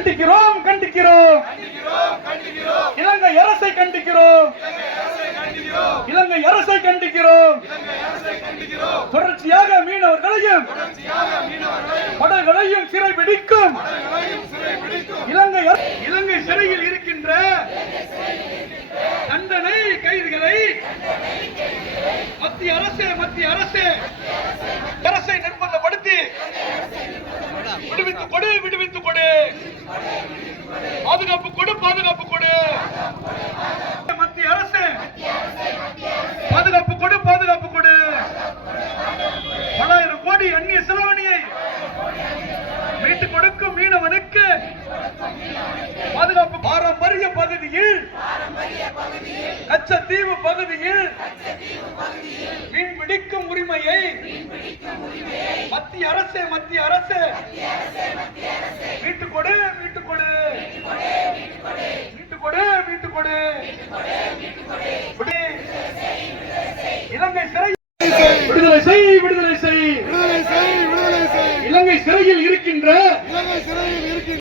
கண்டிக்கிறோம் கண்டிக்கிறோம். இலங்கை அரசை கண்டிக்கிறோம். இலங்கை அரசை கண்டிக்கிறோம். தொடர்ச்சியாக மீனவர்களையும் படகளையும் சிறை பிடிக்கும் இலங்கை இலங்கை சிறையில் இருக்கின்ற தண்டனை கைதிகளை மத்திய அரசு மத்திய அரசு அரசை நிர்பந்தப்படுத்தி விடுவித்து கொடு விடுவித்து கொடு பாதுகாப்பு கொடு. மத்திய அரசு. பாதுகாப்பு கொடு பாதுகாப்பு கொடு. பலாயிரம் கோடி அந்நிய செலவணியை மீட்டு கொடுக்கும் மீனவனுக்கு பாதுகாப்பு பாரம்பரிய பகுதியில் கச்சத்தீவு பகுதியில் மீன் பிடிக்கும் உரிமையை மத்திய அரசு மத்திய அரசு மீட்டு கொடு மீட்டு கொடு மீட்டு கொடு மீட்டு கொடு. இலங்கை சிறை. விடுதலை செய் விடுதலை செய். விடுதலை செய் விடுதலை செய். இலங்கை சிறையில் இருக்கின்ற இலங்கை சிறையில் இருக்கின்ற